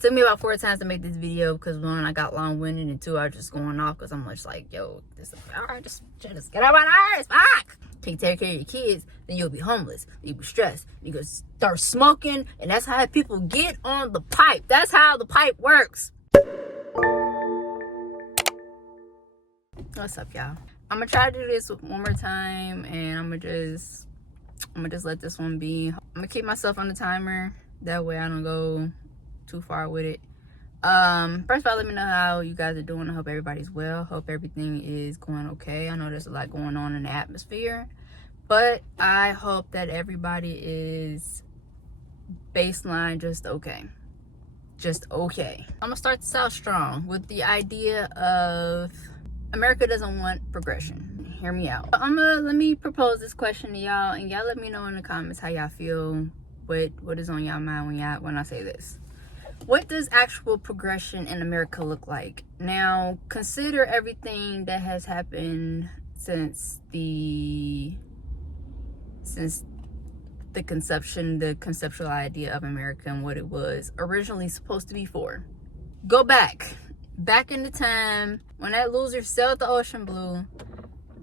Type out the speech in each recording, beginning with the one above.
Took me about 4 times to make this video because one, I got long-winded, and two, I was just going off because I'm just like, yo, this is all right, just get out my nerves. Fuck. Take care of your kids, then you'll be homeless. You'll be stressed. You can start smoking, and that's how people get on the pipe. That's how the pipe works. What's up, y'all? I'm gonna try to do this one more time, and I'm gonna just let this one be. I'm gonna keep myself on the timer. That way I don't go too far with it. First of all, let me know how you guys are doing. I hope everybody's well. Hope everything is going okay. I know there's a lot going on in the atmosphere, but I hope that everybody is baseline just okay. Just okay. I'm gonna start this out strong with the idea of America doesn't want progression. Hear me out. Let me propose this question to y'all, and y'all let me know in the comments how y'all feel. What is on y'all mind when I say this? What does actual progression in America look like? Now, consider everything that has happened since the conceptual idea of America and what it was originally supposed to be for. Go back in the time when that loser sailed the ocean blue.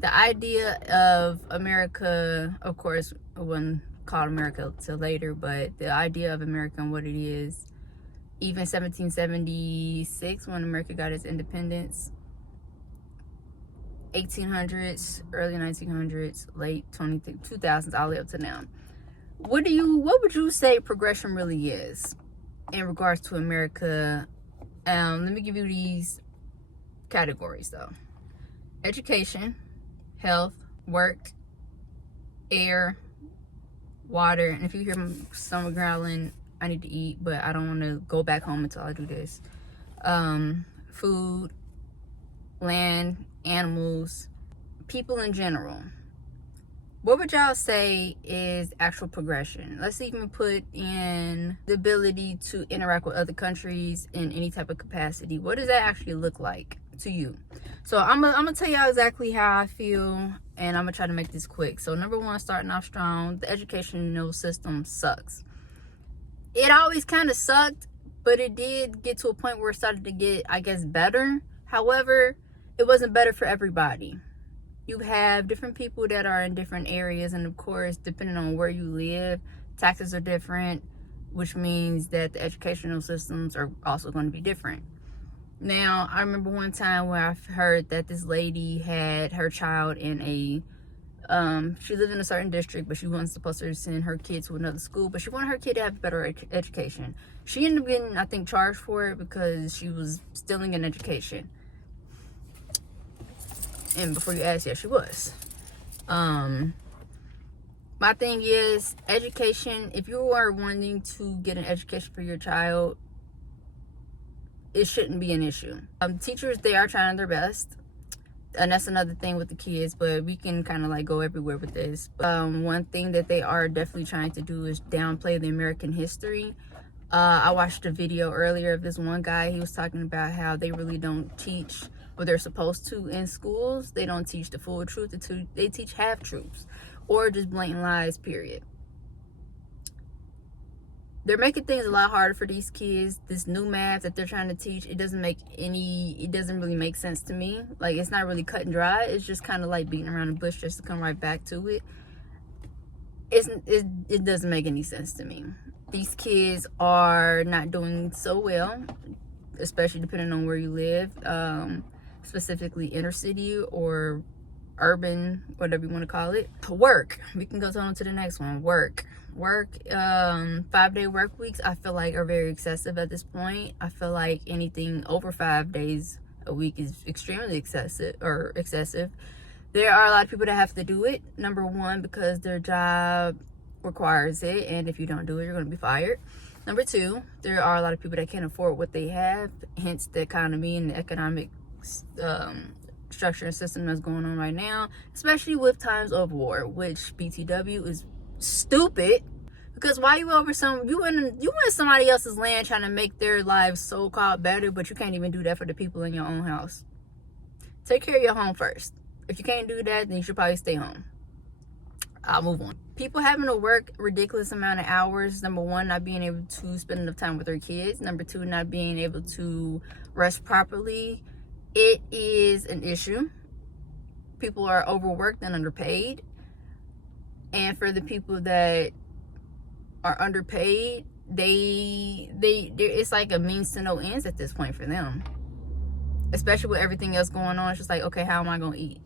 The idea of America, of course, it wasn't called America till later, but the idea of America and what it is, even 1776 when America got its independence, 1800s, early 1900s, late 2000s, all the way up to now. What would you say progression really is in regards to America? Let me give you these categories though: education, health, work, air, water. And if you hear someone growling, I need to eat, but I don't want to go back home until I do this. Food, land, animals, people in general. What would y'all say is actual progression? Let's even put in the ability to interact with other countries in any type of capacity. What does that actually look like to you? So I'm gonna tell y'all exactly how I feel, and I'm gonna try to make this quick. So number one, starting off strong, the educational system sucks. It always kind of sucked, but it did get to a point where it started to get, I guess, better. However, it wasn't better for everybody. You have different people that are in different areas, and of course, depending on where you live, taxes are different, which means that the educational systems are also going to be different. Now, I remember one time where I've heard that this lady had her child in a she lived in a certain district, but she wasn't supposed to send her kid to another school, but she wanted her kid to have a better education. She ended up getting, I think, charged for it because she was stealing an education. And before you ask, yes, she was. My thing is, education, if you are wanting to get an education for your child, it shouldn't be an issue. Teachers, they are trying their best. And that's another thing with the kids, but we can kind of like go everywhere with this. One thing that they are definitely trying to do is downplay the American history. I watched a video earlier of this one guy. He was talking about how they really don't teach what they're supposed to in schools. They don't teach the full truth. They teach half truths or just blatant lies, period. They're making things a lot harder for these kids. This new math that they're trying to teach, it doesn't really make sense to me. Like, it's not really cut and dry. It's just kind of like beating around the bush just to come right back to it. It doesn't make any sense to me. These kids are not doing so well, especially depending on where you live, specifically inner city or urban, whatever you want to call it. Work. We can go on to the next one. Work. 5-day work weeks, I feel like, are very excessive at this point. I feel like anything over 5 days a week is extremely excessive. There are a lot of people that have to do it. Number one, because their job requires it, and if you don't do it, you're going to be fired. Number two, there are a lot of people that can't afford what they have, hence the economy and the economic structure and system that's going on right now, especially with times of war, which BTW is stupid. Because why you in somebody else's land trying to make their lives so-called better, but you can't even do that for the people in your own house. Take care of your home first. If you can't do that, then you should probably stay home. I'll move on. People having to work ridiculous amount of hours. Number one, not being able to spend enough time with their kids. Number two, not being able to rest properly. It is an issue. People are overworked and underpaid. And for the people that are underpaid, it's like a means to no ends at this point for them. Especially with everything else going on. It's just like, okay, how am I going to eat?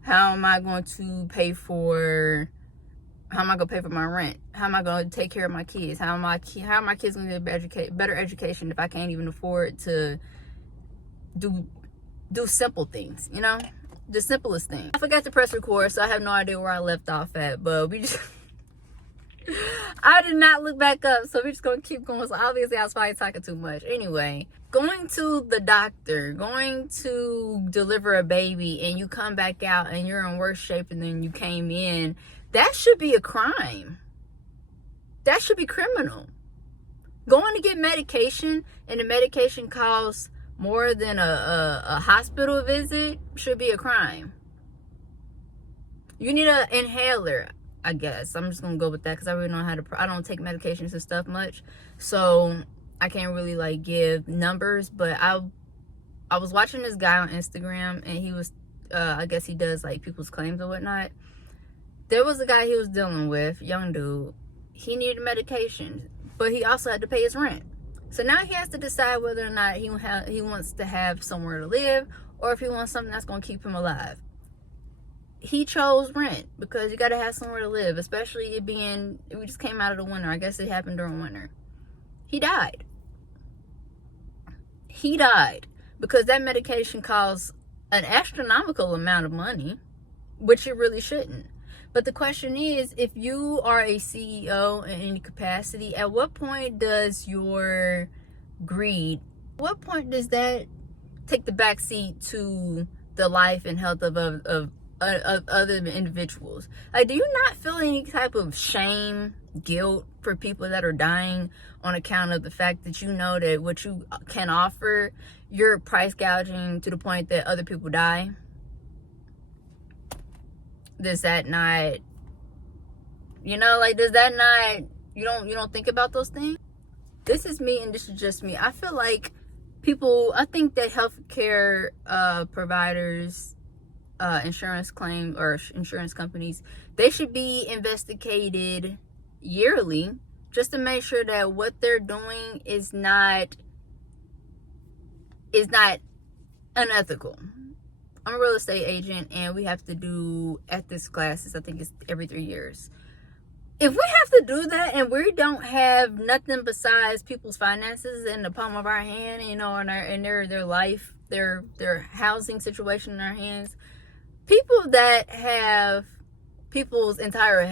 How am I going to pay for my rent? How am I going to take care of my kids? How are my kids going to get better education if I can't even afford to do simple things, you know? The simplest thing. I forgot to press record, so I have no idea where I left off at, but I did not look back up, so we're just gonna keep going. So obviously I was probably talking too much. Anyway, going to the doctor, going to deliver a baby, and you come back out and you're in worse shape than you came in, that should be a crime. That should be criminal. Going to get medication and the medication costs more than a hospital visit should be a crime. You need an inhaler, I guess. I'm just gonna go with that because I really know how to. I don't take medications and stuff much, so I can't really like give numbers. But I was watching this guy on Instagram, and he was, I guess he does like people's claims or whatnot. There was a guy he was dealing with, young dude. He needed medication, but he also had to pay his rent. So now he has to decide whether or not he wants to have somewhere to live, or if he wants something that's gonna keep him alive. He chose rent because you got to have somewhere to live, especially it being, we just came out of the winter. I guess it happened during winter. He died because that medication costs an astronomical amount of money, which it really shouldn't. But the question is, if you are a CEO in any capacity, at what point does your greed, what point does that take the backseat to the life and health of other individuals? Like, do you not feel any type of shame, guilt for people that are dying on account of the fact that you know that what you can offer, you're price gouging to the point that other people die? Does that not, does that not, you don't think about those things? This is me, and this is just me. I feel like I think that healthcare providers, insurance companies, they should be investigated yearly just to make sure that what they're doing is not unethical. I'm a real estate agent, and we have to do ethics classes. I think it's every 3 years. If we have to do that and we don't have nothing besides people's finances in the palm of our hand, and their life, their housing situation in our hands, people that have people's entire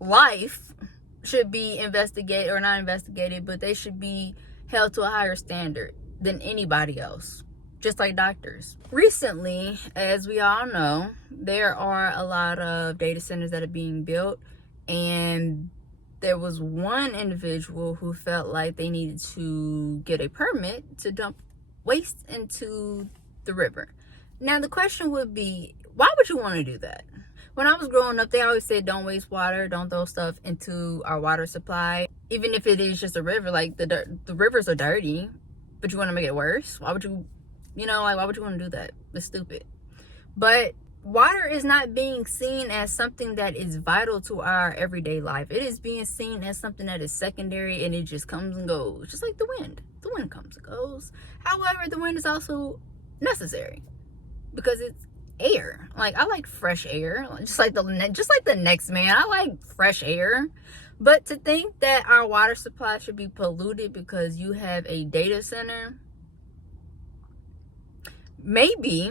life should be investigated, or not investigated, but they should be held to a higher standard than anybody else, just like doctors. Recently, as we all know, there are a lot of data centers that are being built, and there was one individual who felt like they needed to get a permit to dump waste into the river. Now, the question would be, why would you want to do that? When I was growing up, they always said, don't waste water, don't throw stuff into our water supply. Even if it is just a river, like the rivers are dirty, but you want to make it worse? Why would you, why would you want to do that? It's stupid. But water is not being seen as something that is vital to our everyday life. It is being seen as something that is secondary, and it just comes and goes, just like the wind. The wind comes and goes. However, the wind is also necessary because it's air. Like, I like fresh air, just like the next man. I like fresh air. But to think that our water supply should be polluted because you have a data center, maybe,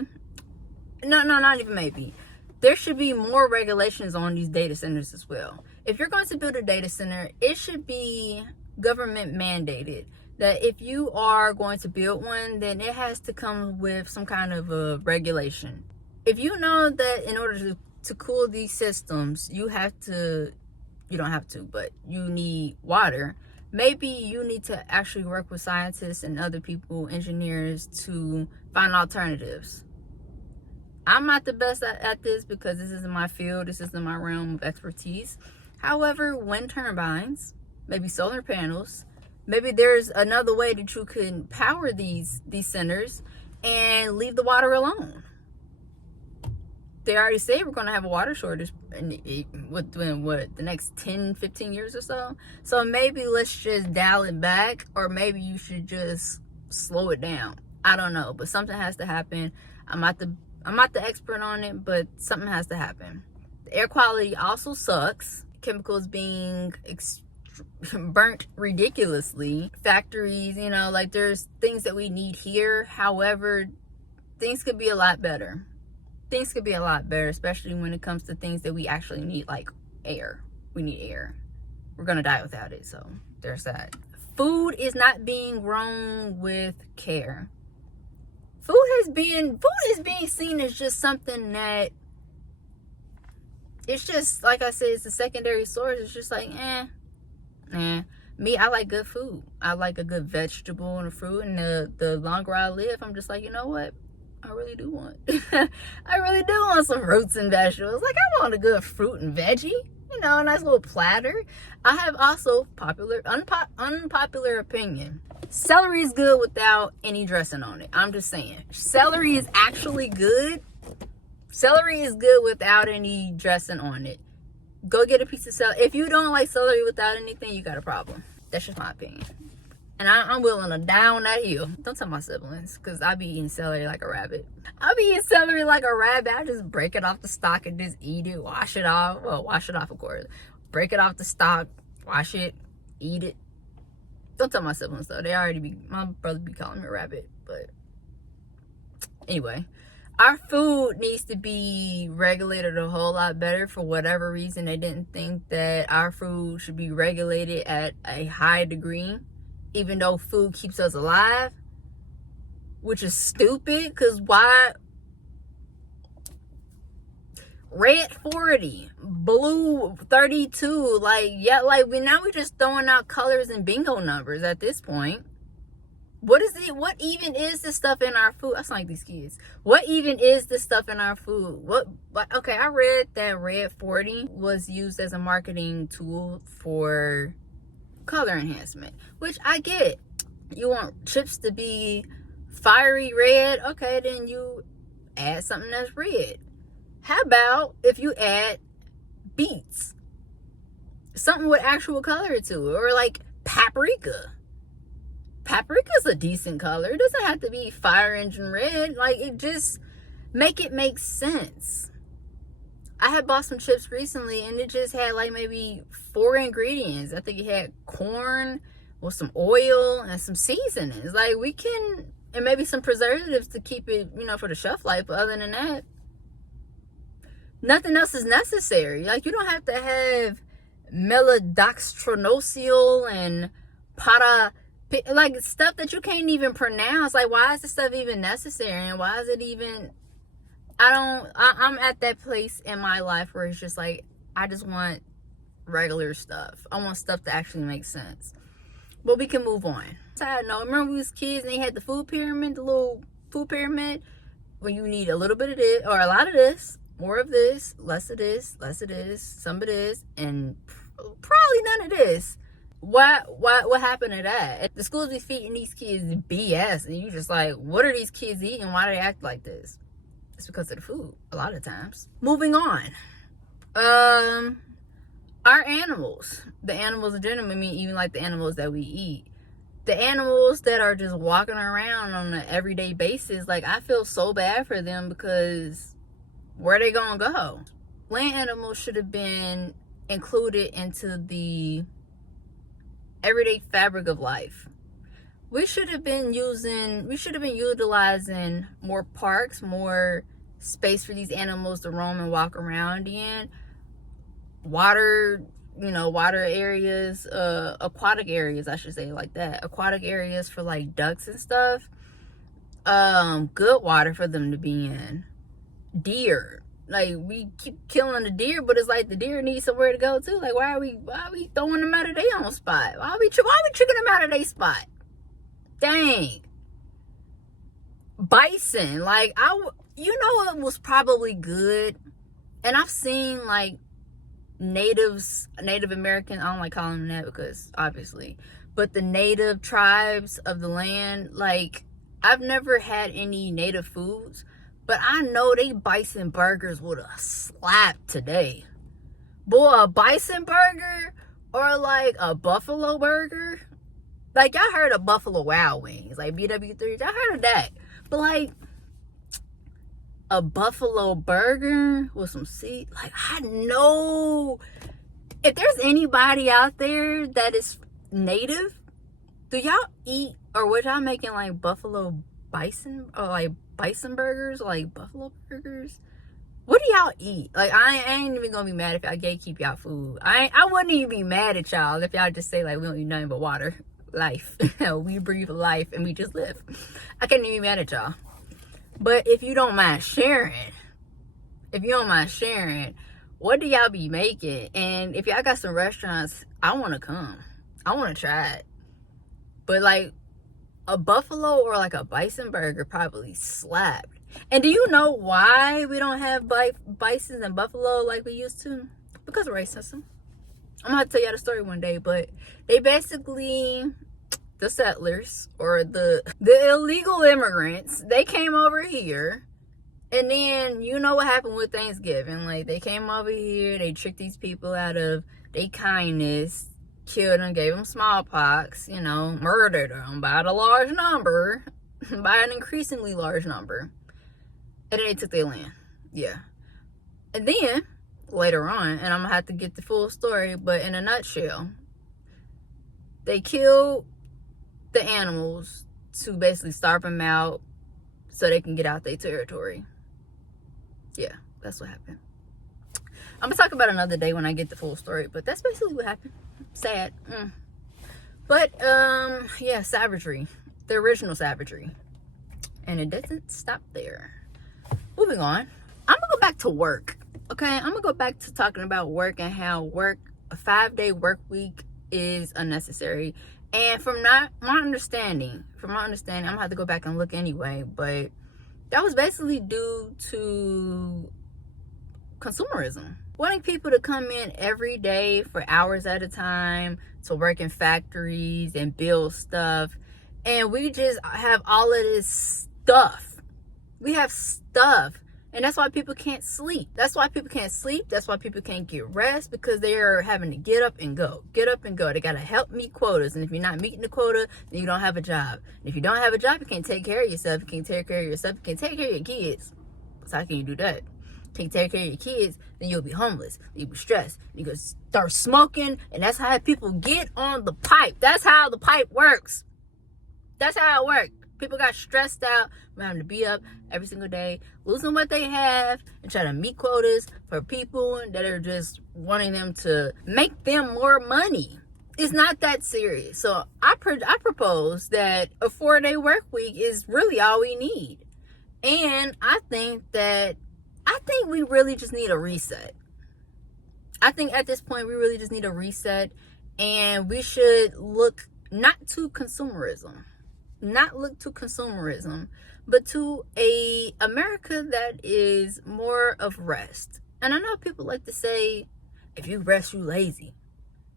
no, not even maybe, there should be more regulations on these data centers as well. If you're going to build a data center, it should be government mandated that if you are going to build one, then it has to come with some kind of a regulation. If you know that in order to cool these systems, you don't have to, but you need water, maybe you need to actually work with scientists and other people, engineers, to find alternatives. I'm not the best at this because this isn't my field. This isn't my realm of expertise. However, wind turbines, maybe solar panels, maybe there's another way that you can power these centers and leave the water alone. They already say we're going to have a water shortage within the next 10, 15 years or so. So maybe let's just dial it back, or maybe you should just slow it down. I don't know, but something has to happen. I'm not the expert on it, but something has to happen. The air quality also sucks. Chemicals being burnt ridiculously. Factories, like there's things that we need here. However, things could be a lot better. Things could be a lot better, especially when it comes to things that we actually need, like air. We need air. We're gonna die without it, so there's that. Food is not being grown with care. Food is being seen as just something that, it's just, like I said, it's a secondary source. It's just like, Me, I like good food. I like a good vegetable and a fruit, and the longer I live, I'm just like, you know what? I really do want some fruits and vegetables. Like, I want a good fruit and veggie, a nice little platter. I have also unpopular opinion. Celery is good without any dressing on it. I'm just saying. Celery is actually good. Celery is good without any dressing on it. Go get a piece of celery. If you don't like celery without anything, you got a problem. That's just my opinion. And I'm willing to die on that hill. Don't tell my siblings, because I be eating celery like a rabbit. I be eating celery like a rabbit. I just break it off the stalk and just eat it. Wash it off. Well, wash it off, of course. Break it off the stalk. Wash it. Eat it. Don't tell my siblings, though. My brother be calling me a rabbit. But anyway, our food needs to be regulated a whole lot better. For whatever reason, they didn't think that our food should be regulated at a high degree, even though food keeps us alive, which is stupid. Because why? Red 40, blue 32, now we're just throwing out colors and bingo numbers at this point. What even is this stuff in our food? I sound like these kids. What even is this stuff in our food? Okay, I read that red 40 was used as a marketing tool for color enhancement, which I get. You want chips to be fiery red, okay, then you add something that's red. How about if you add beets, something with actual color to it, or like paprika's a decent color. It doesn't have to be fire engine red. Like, it just make sense. I had bought some chips recently, and it just had like maybe 4 ingredients. I think it had corn with some oil and some seasonings. Like, and maybe some preservatives to keep it, for the shelf life. But other than that, nothing else is necessary. Like, you don't have to have meladoxtronosol and like stuff that you can't even pronounce. Like, why is this stuff even necessary? And why is it even... I'm at that place in my life where it's just like, I just want regular stuff. I want stuff that actually makes sense. But we can move on. Side note, remember we was kids and they had the food pyramid, the little food pyramid, where you need a little bit of this, or a lot of this, more of this, less of this, some of this, and probably none of this. What happened to that? The schools be feeding these kids BS, and you just like, what are these kids eating? Why do they act like this? It's because of the food, a lot of times. Moving on. Our animals. The animals in general, even like the animals that we eat. The animals that are just walking around on an everyday basis, like, I feel so bad for them, because where are they gonna go? Land animals should have been included into the everyday fabric of life. We should have been utilizing more parks, more space for these animals to roam and walk around in. Water areas, aquatic areas, I should say, like that. Aquatic areas for like ducks and stuff. Good water for them to be in. Deer. Like, we keep killing the deer, but it's like the deer need somewhere to go too. Like, why are we throwing them out of their own spot? Why are we tricking them out of their spot? Dang. Bison. Like, You know what was probably good? And I've seen like Native American, I don't like calling them that because obviously, but the native tribes of the land, like, I've never had any native foods, but I know they bison burgers would have slapped today. Boy, a bison burger or like a buffalo burger. Like, y'all heard of Buffalo Wild Wings, like BW3, y'all heard of that. But like a buffalo burger with some seed, like, I know if there's anybody out there that is native, do y'all eat, or would y'all making like buffalo bison, or like bison burgers, or like buffalo burgers? What do y'all eat? Like, I ain't even gonna be mad if y'all gatekeep y'all food. I wouldn't even be mad at y'all if y'all just say like, we don't eat nothing but water, life. We breathe life and we just live. I couldn't even be mad at y'all. But if you don't mind sharing, what do y'all be making? And if y'all got some restaurants, I want to come. I want to try it. But like a buffalo or like a bison burger probably slapped. And do you know why we don't have bisons and buffalo like we used to? Because of racism. I'm gonna have to tell y'all the story one day, but they basically, the settlers or the illegal immigrants, they came over here, and then you know what happened with Thanksgiving. Like, they came over here, they tricked these people out of their kindness, killed them, gave them smallpox, you know, murdered them by a large number, by an increasingly large number, and then they took their land. Yeah. And then later on, and I'm gonna have to get the full story, but in a nutshell, they killed the animals to basically starve them out so they can get out their territory. Yeah, that's what happened. I'm gonna talk about another day when I get the full story, but that's basically what happened. Sad. But yeah, savagery, the original savagery, and it doesn't stop there. Moving on, I'm gonna go back to work. Okay, I'm gonna go back to talking about work and how a 5-day work week is unnecessary. And from my understanding, I'm gonna have to go back and look anyway, but that was basically due to consumerism. Wanting people to come in every day for hours at a time to work in factories and build stuff. And we just have all of this stuff. We have stuff. And that's why people can't sleep. That's why people can't get rest, because they're having to get up and go. They got to help meet quotas. And if you're not meeting the quota, then you don't have a job. And if you don't have a job, you can't take care of yourself. You can't take care of your kids. So how can you do that? Can't take care of your kids, then you'll be homeless. You'll be stressed. You can start smoking. And that's how people get on the pipe. That's how the pipe works. That's how it works. People got stressed out from having to be up every single day, losing what they have, and trying to meet quotas for people that are just wanting them to make them more money. It's not that serious. So I propose that a 4-day work week is really all we need. And I think we really just need a reset. I think at this point we really just need a reset, and we should look not to consumerism, but to a America that is more of rest. And I know people like to say, if you rest, you lazy.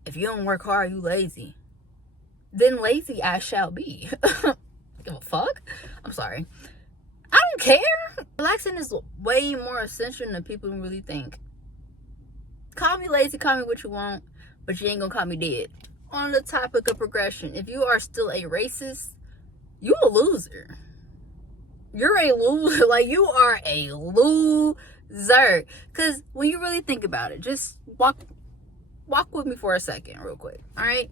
If you don't work hard, you lazy. Then lazy I shall be. Give a fuck? I'm sorry. I don't care. Relaxing is way more essential than people really think. Call me lazy, call me what you want, but you ain't gonna call me dead. On the topic of progression, if you are still a racist, you a loser. You're a loser. Like, you are a loser. Because when you really think about it, just walk with me for a second real quick. All right?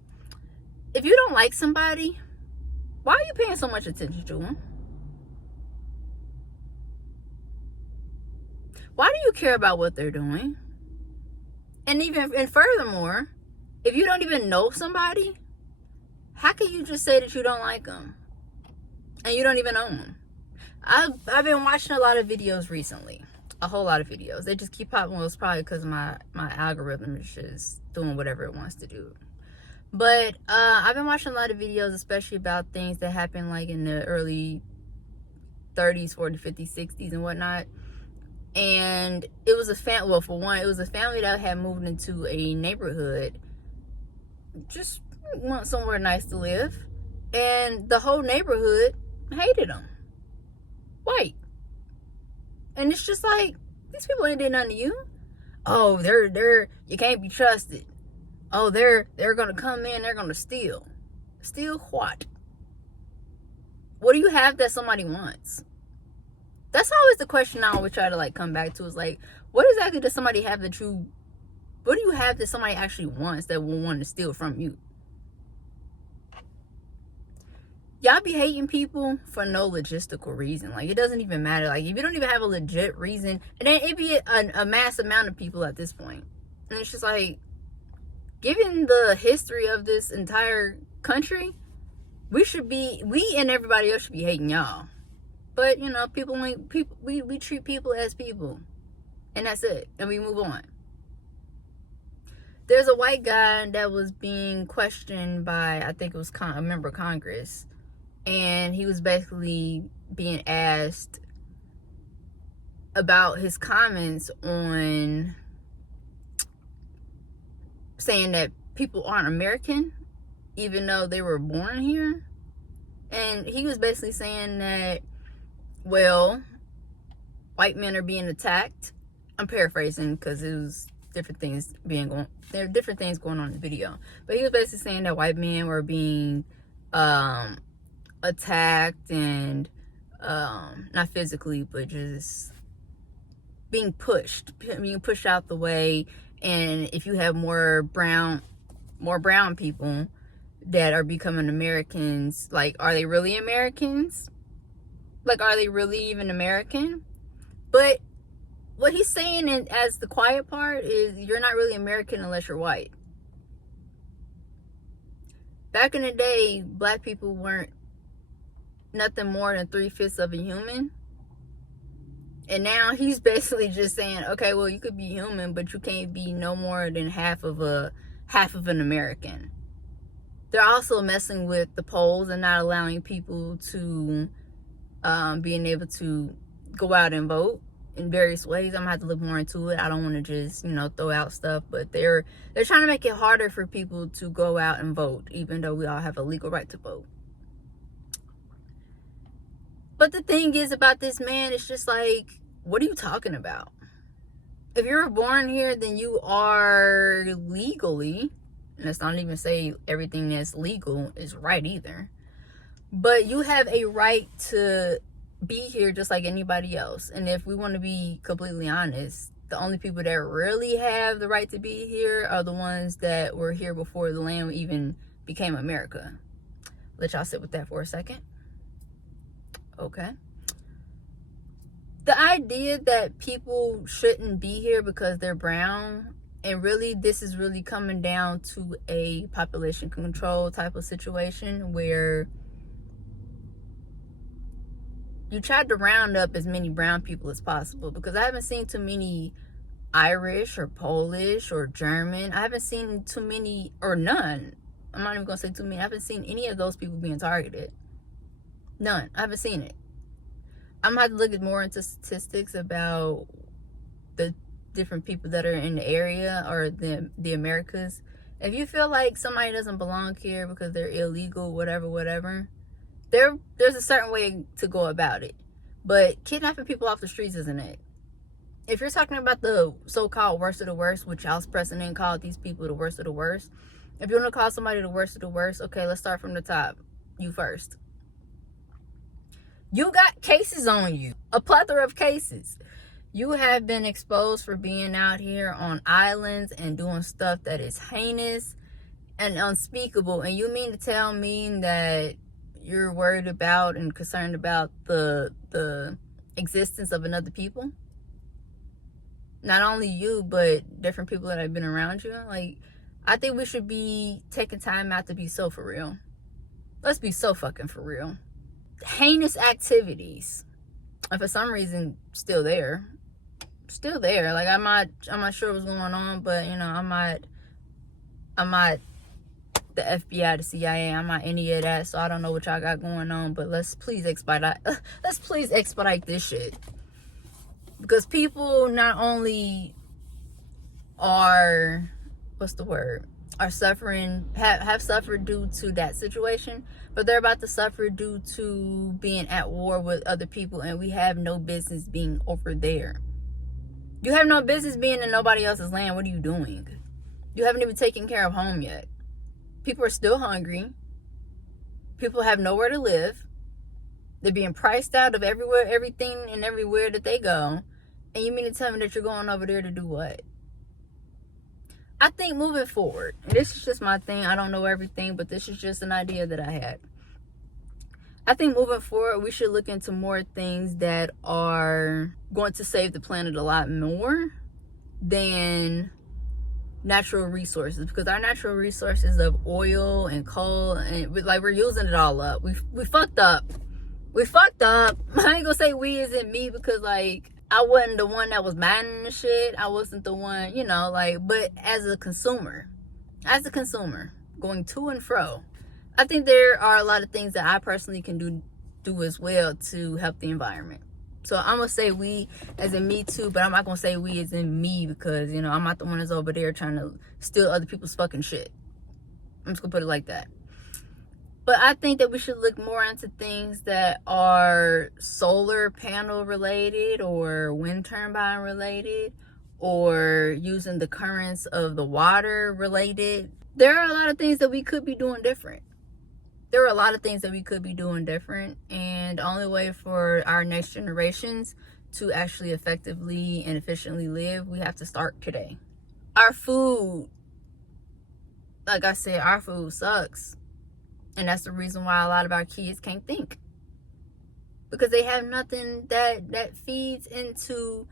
If you don't like somebody, why are you paying so much attention to them? Why do you care about what they're doing? And furthermore, if you don't even know somebody, how can you just say that you don't like them? And you don't even own them. I've been watching a lot of videos recently. A whole lot of videos. They just keep popping. Well, it's probably because my algorithm is just doing whatever it wants to do. But I've been watching a lot of videos, especially about things that happened like in the early 30s, 40s, 50s, 60s, and whatnot. And it was a family, well, for one, it was a family that had moved into a neighborhood, just want somewhere nice to live. And the whole neighborhood hated them. White. And it's just like, these people ain't did nothing to you. Oh, they're you can't be trusted. Oh, they're gonna come in, they're gonna steal. Steal what? What do you have that somebody wants? That's always the question I always try to like come back to, is like, what exactly does somebody have that you, what do you have that somebody actually wants that will want to steal from you? Y'all be hating people for no logistical reason. Like, it doesn't even matter. Like, if you don't even have a legit reason, and then it'd be a mass amount of people at this point. And it's just like, given the history of this entire country, we and everybody else should be hating y'all. But, you know, we treat people as people. And that's it. And we move on. There's a white guy that was being questioned by, I think it was a member of Congress. And he was basically being asked about his comments on saying that people aren't American, even though they were born here. And he was basically saying that, well, white men are being attacked. I'm paraphrasing because it was different things there are different things going on in the video. But he was basically saying that white men were being attacked, and not physically, but just being pushed out the way. And if you have more brown people that are becoming Americans, like, are they really Americans? Like, are they really even American? But what he's saying as the quiet part is, you're not really American unless you're white. Back in the day, black people weren't nothing more than 3/5 of a human. And now he's basically just saying, okay, well, you could be human, but you can't be no more than half of an American. They're also messing with the polls and not allowing people to being able to go out and vote in various ways. I'm gonna have to look more into it. I don't want to just, you know, throw out stuff, but they're trying to make it harder for people to go out and vote, even though we all have a legal right to vote. But the thing is about this man, it's just like, what are you talking about? If you were born here, then you are legally, and let's not even say everything that's legal is right either, but you have a right to be here just like anybody else. And if we want to be completely honest, the only people that really have the right to be here are the ones that were here before the land even became America. Let y'all sit with that for a second. Okay. The idea that people shouldn't be here because they're brown, and really this is really coming down to a population control type of situation where you tried to round up as many brown people as possible, because I haven't seen too many Irish or Polish or German. I haven't seen too many, or none. I'm not even gonna say too many. I haven't seen any of those people being targeted. None. I haven't seen it. I'm gonna have to look more into statistics about the different people that are in the area or the Americas. If you feel like somebody doesn't belong here because they're illegal, whatever, there's a certain way to go about it. But kidnapping people off the streets isn't it. If you're talking about the so-called worst of the worst, which y'all's president called these people the worst of the worst, if you want to call somebody the worst of the worst, okay, let's start from the top. You first. You got cases on you, a plethora of cases. You have been exposed for being out here on islands and doing stuff that is heinous and unspeakable. And you mean to tell me that you're worried about and concerned about the existence of another people? Not only you, but different people that have been around you. Like, I think we should be taking time out to be so for real. Let's be so fucking for real. Heinous activities, and for some reason still there. Like, I'm not sure what's going on, but you know, I might the FBI, the CIA. I'm not any of that, so I don't know what y'all got going on. But let's please expedite this shit, because people not only are, are suffering, have suffered due to that situation, but they're about to suffer due to being at war with other people, and we have no business being over there. You have no business being in nobody else's land. What are you doing? You haven't even taken care of home yet. People are still hungry. People have nowhere to live. They're being priced out of everywhere, everything and everywhere that they go. And you mean to tell me that you're going over there to do what? I think moving forward, and this is just my thing, I don't know everything, but this is just an idea that I had. I think moving forward, we should look into more things that are going to save the planet a lot more than natural resources, because our natural resources of oil and coal, and we're using it all up. We fucked up. I ain't gonna say we as in me, because like I wasn't the one that was mining the shit. I wasn't the one, but as a consumer going to and fro, I think there are a lot of things that I personally can do as well to help the environment. So I'm gonna say we as in me too, but I'm not gonna say we as in me, because I'm not the one that's over there trying to steal other people's fucking shit. I'm just gonna put it like that. But I think that we should look more into things that are solar panel related or wind turbine related, or using the currents of the water related. There are a lot of things that we could be doing different. And the only way for our next generations to actually effectively and efficiently live, we have to start today. Our food, like I said, our food sucks. And that's the reason why a lot of our kids can't think. Because they have nothing that feeds into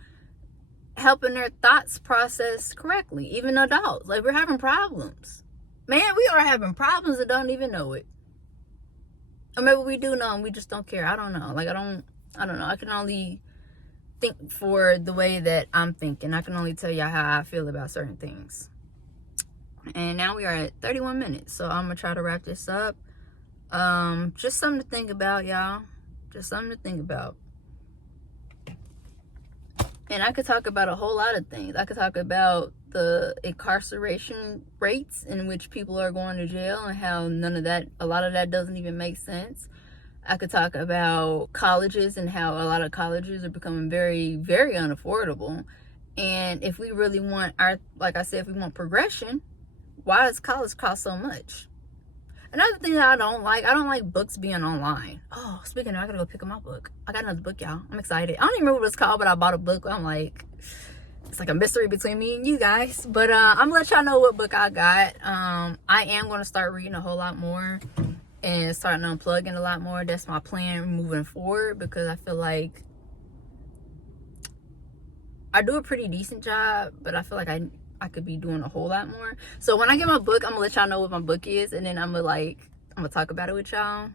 helping their thoughts process correctly. Even adults, like, we're having problems. Man, we are having problems and don't even know it. Or maybe we do know and we just don't care. I don't know. Like, I don't know. I can only think for the way that I'm thinking. I can only tell y'all how I feel about certain things. And now we are at 31 minutes. So I'm going to try to wrap this up. Just something to think about, y'all. Just something to think about. And I could talk about a whole lot of things. I could talk about the incarceration rates in which people are going to jail, and how a lot of that doesn't even make sense. I could talk about colleges and how a lot of colleges are becoming very, very unaffordable. And if we really want if we want progression, why does college cost so much? Another thing that I don't like books being online. Oh, speaking of, I gotta go pick up my book. I got another book, y'all. I'm excited. I don't even remember what it's called, but I bought a book. I'm like, it's like a mystery between me and you guys. But I'm gonna let y'all know what book I got. I am gonna start reading a whole lot more and starting unplugging a lot more. That's my plan moving forward, because I feel like I do a pretty decent job, but I feel like I could be doing a whole lot more. So when I get my book, I'm gonna let y'all know what my book is, and then I'm gonna talk about it with y'all.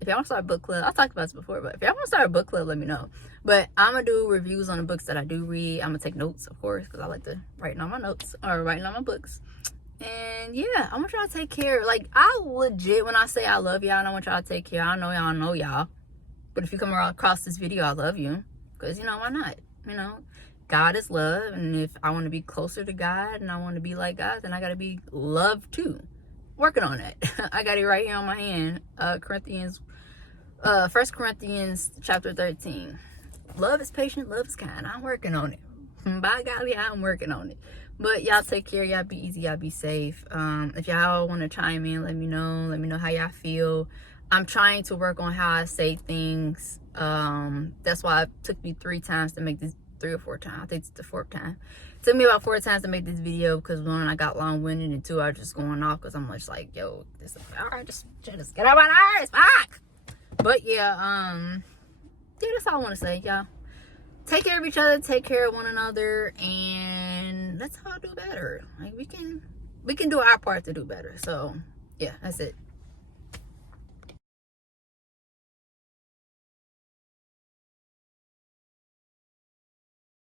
If y'all want to start a book club, I've talked about this before, but if y'all want to start a book club, let me know. But I'm gonna do reviews on the books that I do read. I'm gonna take notes, of course, because I like to write on my notes or writing on my books. And yeah, I'm gonna try to take care. Like, I legit, when I say I love y'all and I want y'all to take care, I know y'all. But if you come across this video, I love you, because why not? God is love, and if I want to be closer to God and I want to be like God, then I got to be loved too. Working on it. I got it right here on my hand. 1 Corinthians chapter 13. Love is patient, love is kind. I'm working on it. By golly, I'm working on it. But y'all take care. Y'all be easy. Y'all be safe. If y'all want to chime in, let me know. Let me know how y'all feel. I'm trying to work on how I say things. That's why it took me 3 times to make this. 3 or 4 times. I think it's the 4th time. It took me about 4 times to make this video, because 1, I got long-winded, and 2, I was just going off because I'm just like, yo, this is alright, just get out my nerves, fuck. But yeah, that's all I want to say, y'all. Take care of each other, take care of one another, and let's all do better. Like, we can do our part to do better. So yeah, that's it.